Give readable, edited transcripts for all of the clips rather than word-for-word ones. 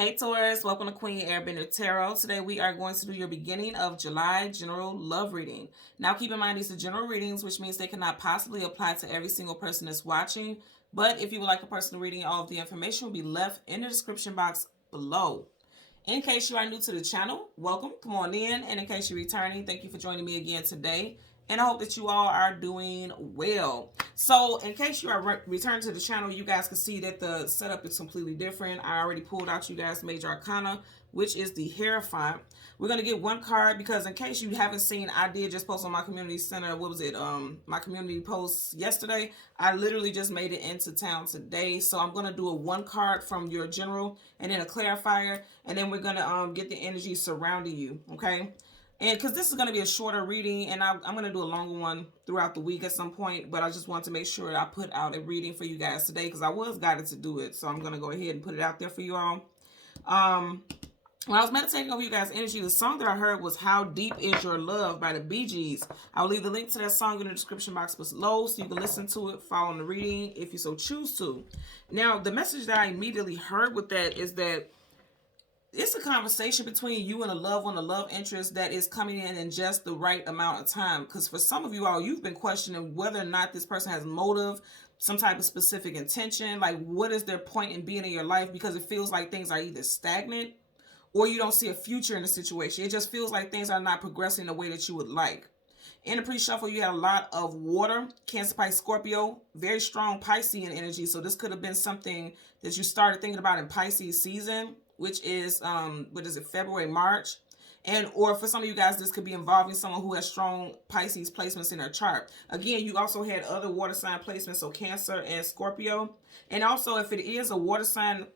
Hey Taurus, welcome to Queen Airbender Tarot. Today we are going to do your beginning of July general love reading. Now keep in mind these are general readings, which means they cannot possibly apply to every single person that's watching. But if you would like a personal reading, all of the information will be left in the description box below. In case you are new to the channel, welcome, come on in. And in case you're returning, thank you for joining me again today. And I hope that you all are doing well. So in case you are returning to the channel, you guys can see that the setup is completely different. I already pulled out you guys Major Arcana, which is the Hierophant. We're going to get one card because in case you haven't seen, I did just post on my community center, what was it, my community post yesterday. I literally just made it into town today. So I'm going to do a one card from your general and then a clarifier. And then we're going to get the energy surrounding you, okay? And because this is going to be a shorter reading, and I'm going to do a longer one throughout the week at some point, but I just want to make sure I put out a reading for you guys today because I was guided to do it. So I'm going to go ahead and put it out there for you all. When I was meditating over you guys' energy, the song that I heard was How Deep Is Your Love by the Bee Gees. I'll leave the link to that song in the description box below so you can listen to it, follow the reading if you so choose to. Now, the message that I immediately heard with that is that it's a conversation between you and a loved one, a love interest that is coming in just the right amount of time. Because for some of you all, you've been questioning whether or not this person has motive, some type of specific intention. Like, what is their point in being in your life? Because it feels like things are either stagnant or you don't see a future in the situation. It just feels like things are not progressing the way that you would like. In the pre-shuffle, you had a lot of water, Cancer, Pisces, Scorpio, very strong Piscean energy. So this could have been something that you started thinking about in Pisces season, which is, what is it, February, March. And, or for some of you guys, this could be involving someone who has strong Pisces placements in their chart. Again, you also had other water sign placements, so Cancer and Scorpio. And also, if it is a water sign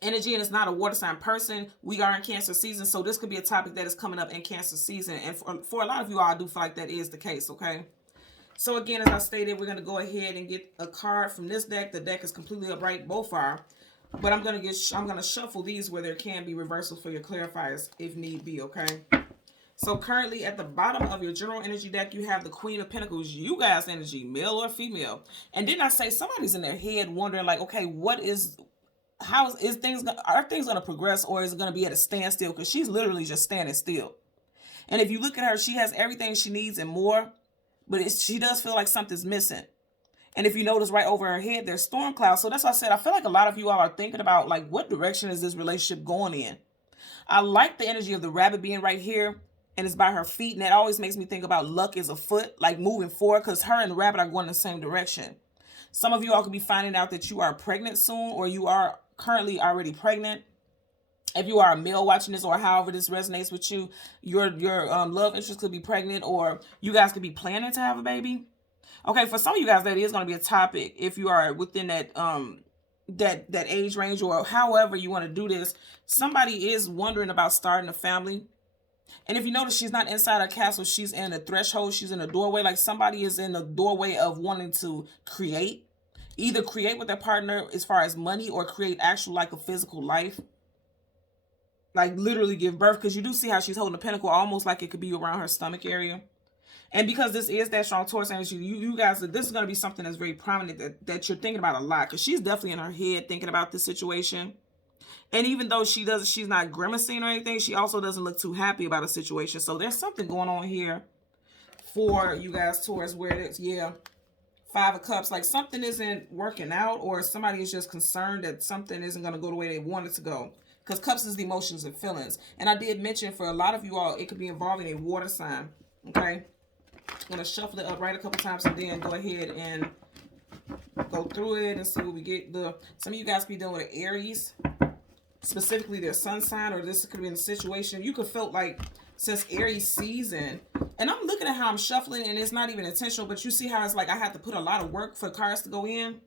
energy and it's not a water sign person, we are in Cancer season. So this could be a topic that is coming up in Cancer season. And for a lot of you all, I do feel like that is the case, okay? So again, as I stated, we're going to go ahead and get a card from this deck. The deck is completely upright, both are. But I'm gonna shuffle these where there can be reversals for your clarifiers if need be, okay? So currently at the bottom of your general energy deck, you have the Queen of Pentacles, you guys energy, male or female. And didn't I say somebody's in their head wondering like, okay, are things gonna progress, or is it gonna be at a standstill? Because she's literally just standing still. And if you look at her, she has everything she needs and more, but she does feel like something's missing. And if you notice right over her head, there's storm clouds. So that's why I said, I feel like a lot of you all are thinking about like, what direction is this relationship going in? I like the energy of the rabbit being right here and it's by her feet. And that always makes me think about luck is afoot, like moving forward, because her and the rabbit are going in the same direction. Some of you all could be finding out that you are pregnant soon, or you are currently already pregnant. If you are a male watching this, or however this resonates with you, your love interest could be pregnant, or you guys could be planning to have a baby. Okay, for some of you guys, that is going to be a topic if you are within that that age range, or however you want to do this. Somebody is wondering about starting a family. And if you notice, she's not inside her castle. She's in a threshold. She's in a doorway. Like somebody is in the doorway of wanting to create. Either create with their partner as far as money, or create actual like a physical life. Like literally give birth. Because you do see how she's holding a pentacle almost like it could be around her stomach area. And because this is that strong Taurus energy, you guys, this is going to be something that's very prominent that you're thinking about a lot. Because she's definitely in her head thinking about this situation. And even though she's not grimacing or anything, she also doesn't look too happy about a situation. So there's something going on here for you guys, Taurus, where it's, yeah, Five of Cups. Like something isn't working out, or somebody is just concerned that something isn't going to go the way they want it to go. Because Cups is the emotions and feelings. And I did mention for a lot of you all, it could be involving a water sign. Okay. I'm going to shuffle it upright a couple times and then go ahead and go through it and see what we get. Some of you guys be dealing with Aries, specifically their sun sign, or this could be in a situation. You could feel like since Aries season, and I'm looking at how I'm shuffling and it's not even intentional, but you see how it's like I have to put a lot of work for cards to go in.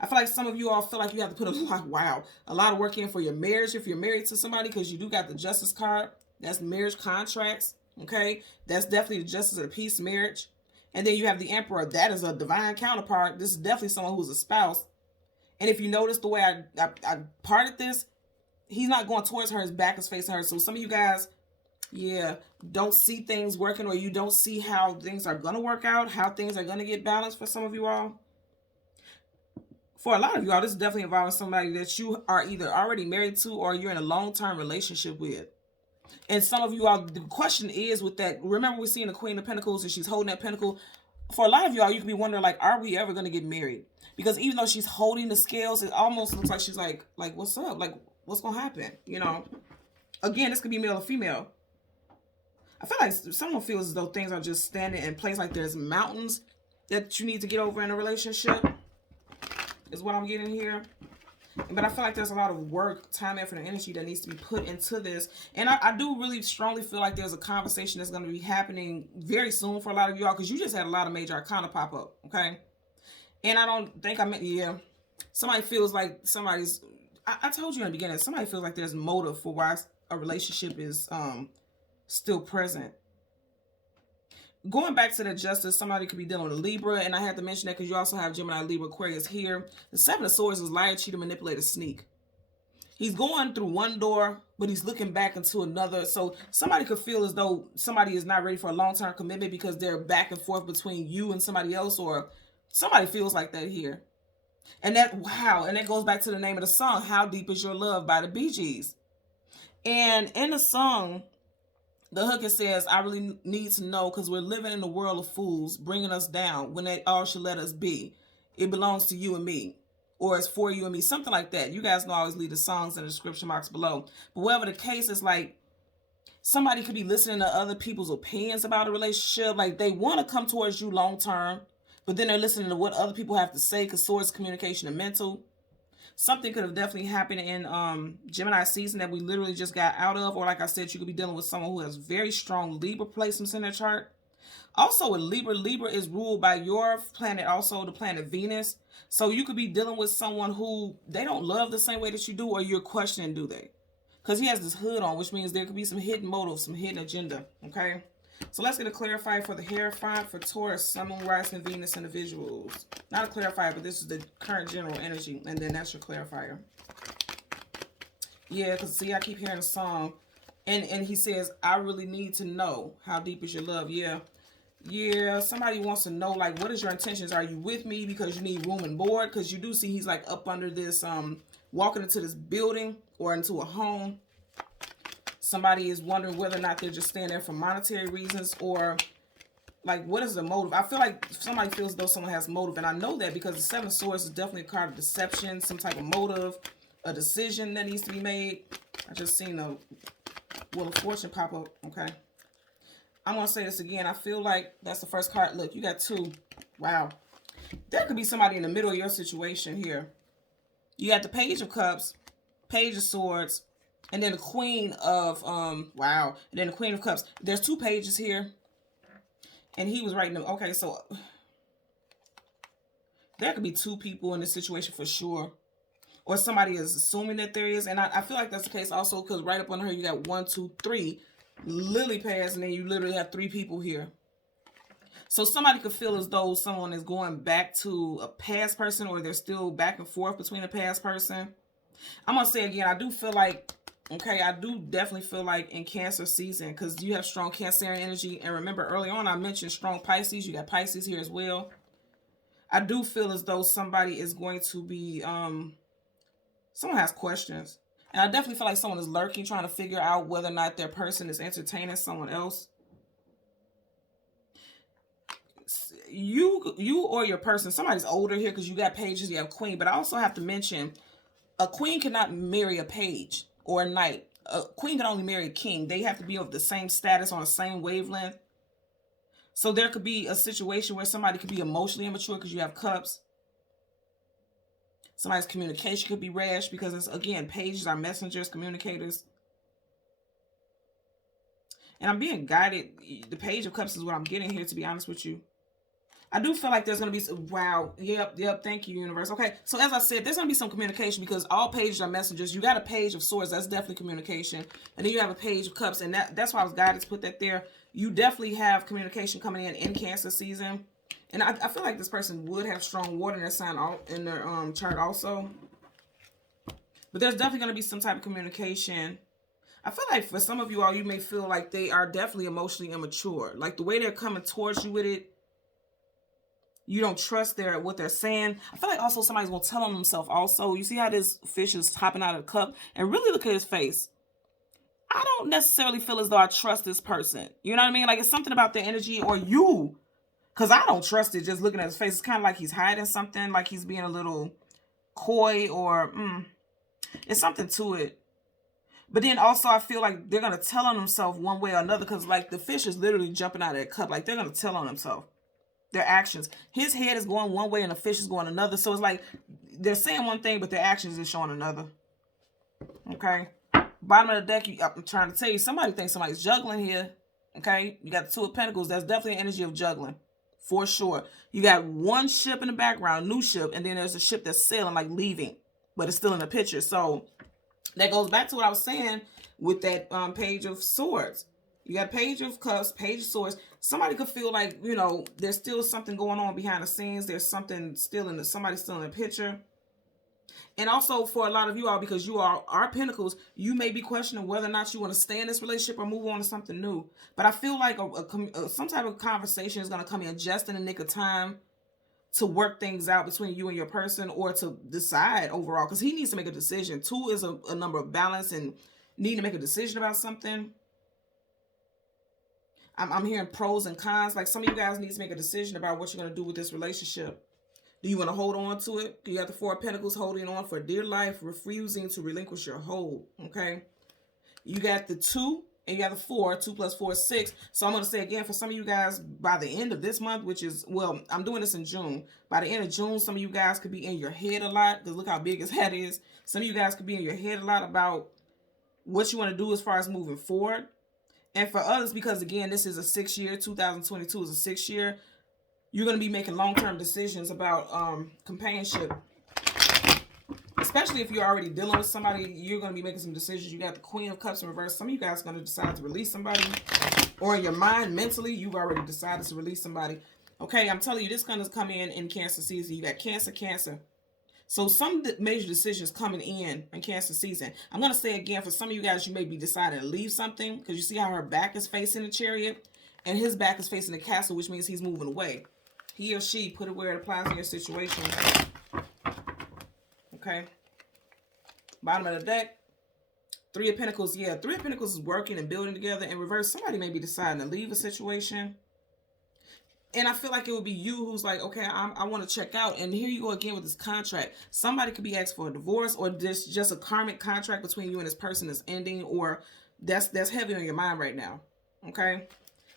I feel like some of you all feel like you have to put a lot of work in for your marriage if you're married to somebody, because you do got the Justice card. That's marriage contracts. Okay, that's definitely the Justice of the Peace, marriage. And then you have the Emperor. That is a divine counterpart. This is definitely someone who's a spouse. And if you notice the way I parted this, he's not going towards her. His back is facing her. So some of you guys, yeah, don't see things working, or you don't see how things are going to work out, how things are going to get balanced for some of you all. For a lot of y'all, this is definitely involving somebody that you are either already married to or you're in a long-term relationship with. And some of you all, the question is with that, remember we're seeing the Queen of Pentacles and she's holding that pentacle. For a lot of y'all, you can be wondering, like, are we ever going to get married? Because even though she's holding the scales, it almost looks like she's like, what's up? Like, what's going to happen? You know? Again, this could be male or female. I feel like someone feels as though things are just standing in place, like there's mountains that you need to get over in a relationship, is what I'm getting here. But I feel like there's a lot of work, time, effort, and energy that needs to be put into this. And I do really strongly feel like there's a conversation that's going to be happening very soon for a lot of y'all, because you just had a lot of major arcana pop up, okay? And I don't think somebody feels like somebody's, I told you in the beginning, somebody feels like there's motive for why a relationship is still present. Going back to the justice, somebody could be dealing with a Libra, and I had to mention that because you also have Gemini, Libra, Aquarius here. The Seven of Swords is liar, cheater, manipulator, sneak. He's going through one door, but he's looking back into another. So somebody could feel as though somebody is not ready for a long-term commitment because they're back and forth between you and somebody else, or somebody feels like that here. And that goes back to the name of the song, How Deep Is Your Love by the Bee Gees. And in the song, the hook, it says, I really need to know because we're living in a world of fools, bringing us down when they all should let us be. It belongs to you and me, or it's for you and me, something like that. You guys know I always leave the songs in the description box below. But whatever the case, is like somebody could be listening to other people's opinions about a relationship. Like they want to come towards you long term, but then they're listening to what other people have to say because swords, communication, and mental. Something could have definitely happened in Gemini season that we literally just got out of. Or like I said, you could be dealing with someone who has very strong Libra placements in their chart. Also with Libra, Libra is ruled by your planet, also the planet Venus. So you could be dealing with someone who they don't love the same way that you do, or you're questioning, do they? Because he has this hood on, which means there could be some hidden motive, some hidden agenda, okay? So let's get a clarifier for the Hierophant for Taurus, Sun, Moon, Rising, Venus individuals. Not a clarifier, but this is the current general energy, and then that's your clarifier. Yeah, because see, I keep hearing a song, and he says, I really need to know how deep is your love. Yeah, somebody wants to know, like, what is your intentions? Are you with me because you need room and board? Because you do see he's, like, up under this, walking into this building or into a home. Somebody is wondering whether or not they're just staying there for monetary reasons, or like, what is the motive? I feel like somebody feels as though someone has motive, and I know that because the Seven of Swords is definitely a card of deception, some type of motive, a decision that needs to be made. I just seen a Wheel of Fortune pop up, okay? I'm going to say this again. I feel like that's the first card. Look, you got two. Wow. There could be somebody in the middle of your situation here. You got the Page of Cups, Page of Swords, and then the Queen of, wow. And then the Queen of Cups. There's two pages here. And he was writing them. Okay, so there could be two people in this situation for sure. Or somebody is assuming that there is. And I feel like that's the case also because right up on her, you got 1, 2, 3 lily pads. And then you literally have 3 people here. So somebody could feel as though someone is going back to a past person, or they're still back and forth between a past person. I'm going to say again, I do feel like, okay, I do definitely feel like in Cancer season, because you have strong Cancerian energy. And remember, early on, I mentioned strong Pisces. You got Pisces here as well. I do feel as though somebody is going to be, someone has questions. And I definitely feel like someone is lurking, trying to figure out whether or not their person is entertaining someone else. You or your person, somebody's older here because you got pages, you have queen. But I also have to mention, a queen cannot marry a page or a knight. A queen can only marry a king. They have to be of the same status, on the same wavelength. So there could be a situation where somebody could be emotionally immature because you have cups. Somebody's communication could be rash because it's, again, pages are messengers, communicators. And I'm being guided. The Page of Cups is what I'm getting here, to be honest with you. I do feel like there's going to be some, wow, yep, thank you, universe. Okay, so as I said, there's going to be some communication because all pages are messengers. You got a Page of Swords, that's definitely communication. And then you have a Page of Cups, and that's why I was guided to put that there. You definitely have communication coming in Cancer season. And I feel like this person would have strong water in their sign, in their chart also. But there's definitely going to be some type of communication. I feel like for some of you all, you may feel like they are definitely emotionally immature. Like the way they're coming towards you with it, You don't trust what they're saying. I feel like also somebody's going to tell on themselves also. You see how this fish is hopping out of the cup? And really look at his face. I don't necessarily feel as though I trust this person. You know what I mean? Like, it's something about the energy or you. Because I don't trust it just looking at his face. It's kind of like he's hiding something. Like he's being a little coy or it's something to it. But then also I feel like they're going to tell on themselves one way or another. Because like the fish is literally jumping out of that cup. Like they're going to tell on themselves. Their actions. His head is going one way and the fish is going another. So it's like they're saying one thing, but their actions is showing another. Okay. Bottom of the deck, I'm trying to tell you, somebody thinks somebody's juggling here. Okay. You got the Two of Pentacles. That's definitely an energy of juggling. For sure. You got one ship in the background, new ship, and then there's a ship that's sailing, like leaving, but it's still in the picture. So that goes back to what I was saying with that Page of Swords. You got Page of Cups, Page of Swords. Somebody could feel like, you know, there's still something going on behind the scenes. There's something still somebody's still in the picture. And also for a lot of you all, because you are Pentacles, you may be questioning whether or not you want to stay in this relationship or move on to something new. But I feel like some type of conversation is going to come in just in the nick of time to work things out between you and your person, or to decide overall, because he needs to make a decision. 2 is a number of balance and need to make a decision about something. I'm hearing pros and cons. Like some of you guys need to make a decision about what you're going to do with this relationship. Do you want to hold on to it? You got the 4 of Pentacles, holding on for dear life, refusing to relinquish your hold. Okay. You got the 2 and you got the 4. 2 plus 4 is 6. So I'm going to say again, for some of you guys, by the end of this month, which is, well, I'm doing this in June. By the end of June, some of you guys could be in your head a lot, because look how big his head is. Some of you guys could be in your head a lot about what you want to do as far as moving forward. And for others, because again, this is a 6-year, 2022 is a 6-year, you're going to be making long-term decisions about companionship. Especially if you're already dealing with somebody, you're going to be making some decisions. You got the Queen of Cups in reverse. Some of you guys are going to decide to release somebody. Or in your mind, mentally, you've already decided to release somebody. Okay, I'm telling you, this is going to come in Cancer season. You got Cancer, Cancer. So some major decisions coming in Cancer season. I'm going to say again, for some of you guys, you may be deciding to leave something, because you see how her back is facing the Chariot and his back is facing the Castle, which means he's moving away. He or she, put it where it applies in your situation. Okay. Bottom of the deck. 3 of Pentacles. Yeah, 3 of Pentacles is working and building together. In reverse, somebody may be deciding to leave a situation. And I feel like it would be you who's like, okay, I want to check out. And here you go again with this contract. Somebody could be asked for a divorce, or this just a karmic contract between you and this person is ending, or that's heavy on your mind right now. Okay.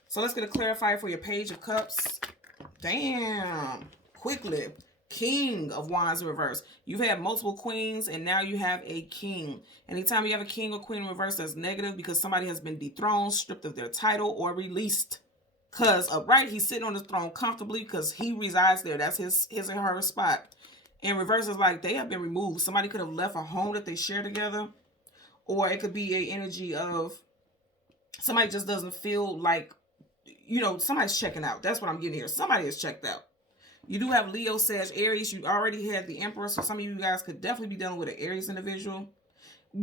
So let's get a clarifier for your Page of Cups. Damn. Quickly. King of Wands in reverse. You've had multiple queens and now you have a king. Anytime you have a king or queen in reverse, that's negative, because somebody has been dethroned, stripped of their title, or released. Because upright, he's sitting on his throne comfortably because he resides there. That's his and her spot. In reverse is like they have been removed. Somebody could have left a home that they share together. Or it could be an energy of somebody just doesn't feel like, you know, somebody's checking out. That's what I'm getting here. Somebody is checked out. You do have Leo, Sag, Aries. You already had the Emperor. So some of you guys could definitely be dealing with an Aries individual.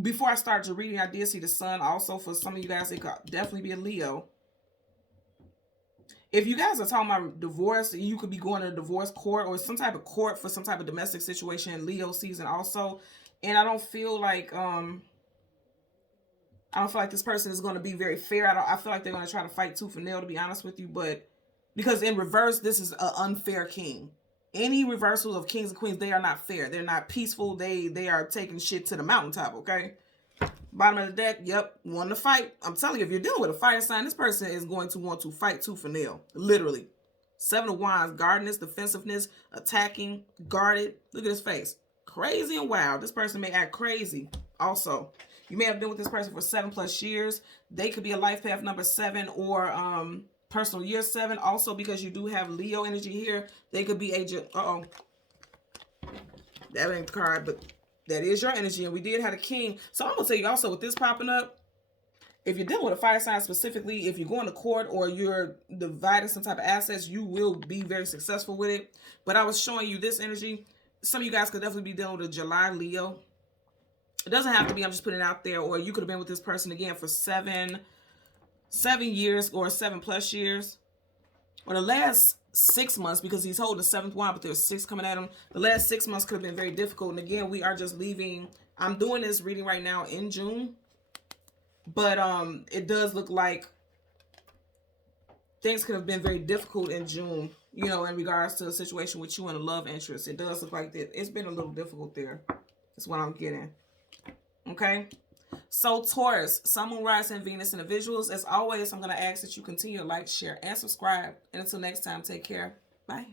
Before I started your reading, I did see the Sun. Also, for some of you guys, it could definitely be a Leo. If you guys are talking about divorce, you could be going to a divorce court or some type of court for some type of domestic situation in Leo season also. And I don't feel like this person is going to be very fair. I feel like they're going to try to fight tooth and nail, to be honest with you. But because in reverse, this is an unfair king. Any reversals of kings and queens, they are not fair. They're not peaceful. They are taking shit to the mountaintop, okay? Bottom of the deck, yep, want to fight. I'm telling you, if you're dealing with a fire sign, this person is going to want to fight tooth and nail. Literally. 7 of Wands, guardedness, defensiveness, attacking, guarded. Look at his face. Crazy and wild. This person may act crazy also. You may have been with this person for 7+ years. They could be a life path number 7 or personal year 7. Also, because you do have Leo energy here, they could be agent. Uh-oh. That ain't the card, but that is your energy. And we did have a king. So I'm going to tell you also, with this popping up, if you're dealing with a fire sign specifically, if you're going to court or you're dividing some type of assets, you will be very successful with it. But I was showing you this energy. Some of you guys could definitely be dealing with a July Leo. It doesn't have to be. I'm just putting it out there. Or you could have been with this person again for 7 years or 7+ years. Or the last 6 months, because he's holding the 7th wand, but there's 6 coming at him. The last 6 months could have been very difficult. And again, we are just leaving. I'm doing this reading right now in June, but it does look like things could have been very difficult in June, you know, in regards to a situation with you and a love interest. It does look like that it's been a little difficult there. That's what I'm getting. Okay. So Taurus, Sun, Moon, Rising, Venus, individuals. As always, I'm going to ask that you continue to like, share, and subscribe. And until next time, take care. Bye.